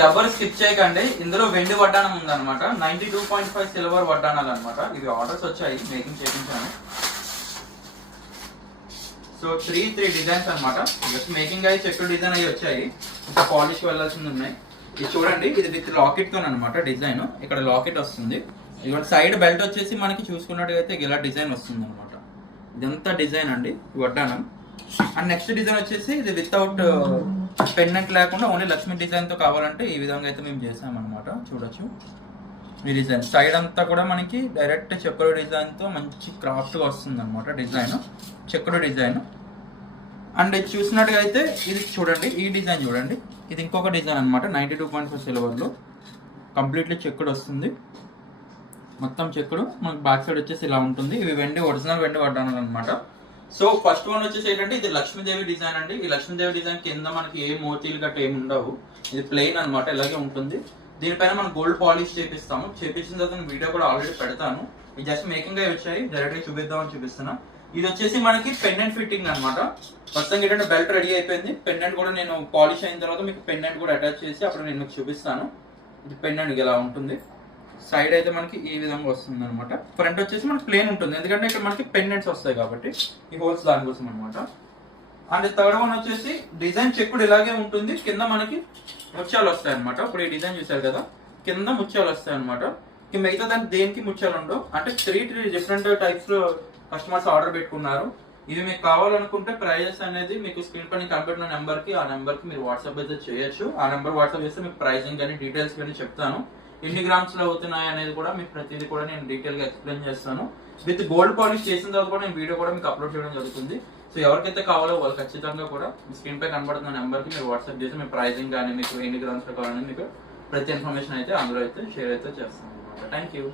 ఎవరు స్కిప్ చేయకండి. ఇందులో వెండి వడ్డానం ఉందన్నమాట. 92.5 సిల్వర్ వడ్డానాలు అనమాట. ఇవి ఆర్డర్స్ వచ్చాయి, మేకింగ్ చేయించాను. సో త్రీ డిజైన్స్ అనమాట. జస్ట్ మేకింగ్ అయ్యి చెక్ డిజైన్ అయ్యి వచ్చాయి. ఇంకా పాలిష్ వెళ్ళాల్సింది ఉన్నాయి. ఇది చూడండి, ఇది విత్ లాకెట్ తో అనమాట డిజైన్. ఇక్కడ లాకెట్ వస్తుంది. ఇక్కడ సైడ్ బెల్ట్ వచ్చేసి మనకి చూసుకున్నట్టుగా ఇలా డిజైన్ వస్తుంది అనమాట. ఇదంతా డిజైన్ అండి వడ్డానం. అండ్ నెక్స్ట్ డిజైన్ వచ్చేసి ఇది వితౌట్ పెండెంట్ లేకుండా ఓన్లీ లక్ష్మీ డిజైన్ తో కావాలంటే ఈ విధంగా అయితే మేము చేసామన్నమాట. చూడొచ్చు ఈ డిజైన్ సైడ్ అంతా కూడా మనకి డైరెక్ట్ చెక్కడు డిజైన్ తో మంచి క్రాఫ్ట్ గా వస్తుంది అనమాట. Design చెక్కడు design. అండ్ ఇది చూసినట్టుగా అయితే ఇది చూడండి, ఈ డిజైన్ చూడండి, ఇది ఇంకొక డిజైన్ అనమాట. 92.5 సిల్వర్ లో కంప్లీట్లీ చెక్కడు వస్తుంది. మొత్తం చెక్కడు మనకి బ్యాక్ సైడ్ వచ్చేసి ఇలా ఉంటుంది. ఇవి వెండి, ఒరిజినల్ వెండి వడ్డానాలు అనమాట. సో ఫస్ట్ వన్ వచ్చేసి ఏంటంటే ఇది లక్ష్మీదేవి డిజైన్ అండి. ఈ లక్ష్మీదేవి డిజైన్ కింద మనకి ఏ మోతీలు గట్ట ఏమి ఉండవు. ఇది ప్లెయిన్ అనమాట, ఇలాగే ఉంటుంది. దీనిపైన మనం గోల్డ్ పాలిష్ చేపిస్తాము. చేపించిన తర్వాత వీడియో కూడా ఆల్రెడీ పెడతాను. ఇది జస్ట్ మేకింగ్ అయి వచ్చాయి, డైరెక్ట్ గా చూపిద్దామని చూపిస్తున్నా. ఇది వచ్చేసి మనకి పెండెంట్ ఫిట్టింగ్ అనమాట. ఫస్ట్ ఏంటంటే బెల్ట్ రెడీ అయిపోయింది. పెండెంట్ కూడా నేను పాలిష్ అయిన తర్వాత మీకు పెండెంట్ కూడా అటాచ్ చేసి అప్పుడు నేను మీకు చూపిస్తాను. ఇది పెండెంట్ ఇలా ఉంటుంది. సైడ్ అయితే మనకి ఈ విధంగా వస్తుంది అనమాట. ఫ్రంట్ వచ్చేసి మనకి ప్లేన్ ఉంటుంది, ఎందుకంటే ఇక్కడ మనకి పెండెంట్స్ వస్తాయి కాబట్టి ఈ హోల్స్ దానికోసం అనమాట. అండ్ థర్డ్ వన్ వచ్చేసి డిజైన్ చెక్కుడు ఇలాగే ఉంటుంది. కింద మనకి ముత్యాలు వస్తాయి అనమాట. ఇప్పుడు ఈ డిజైన్ చూసారు కదా, కింద ముత్యాలు వస్తాయి అనమాట. మిగతా దానికి దేనికి ముత్యాలు ఉండవు. అంటే త్రీ డిఫరెంట్ టైప్స్ లో కస్టమర్స్ ఆర్డర్ పెట్టుకున్నారు. ఇది మీకు కావాలనుకుంటే ప్రైజెస్ అనేది మీకు స్క్రీన్ పైన కనిపెట్టిన నెంబర్ కి, ఆ నెంబర్ కి మీరు వాట్సాప్ అయితే చేయొచ్చు. ఆ నెంబర్ వాట్సాప్ చేస్తే మీకు ప్రైజింగ్ కానీ డీటెయిల్స్ కానీ చెప్తాను. ఎన్ని గ్రామ్స్ లో అవుతున్నాయి అనేది కూడా మీకు ప్రతిదీ కూడా నేను డీటెయిల్ గా ఎక్స్ప్లెయిన్ చేస్తాను. విత్ గోల్డ్ పాలిష్ చేసిన తర్వాత కూడా నేను వీడియో కూడా మీకు అప్లోడ్ చేయడం జరుగుతుంది. సో ఎవరికైతే కావాలో వాళ్ళు ఖచ్చితంగా కూడా స్క్రీన్ పై కనబడుతున్న నెంబర్ కి మీరు వాట్సాప్ చేసి మీ ప్రైజింగ్ కానీ మీకు ఎన్ని గ్రామ్స్ లో కావాలని మీకు ప్రతి ఇన్ఫర్మేషన్ అయితే అందులో అయితే షేర్ అయితే చేస్తాను అనమాట. Thank you.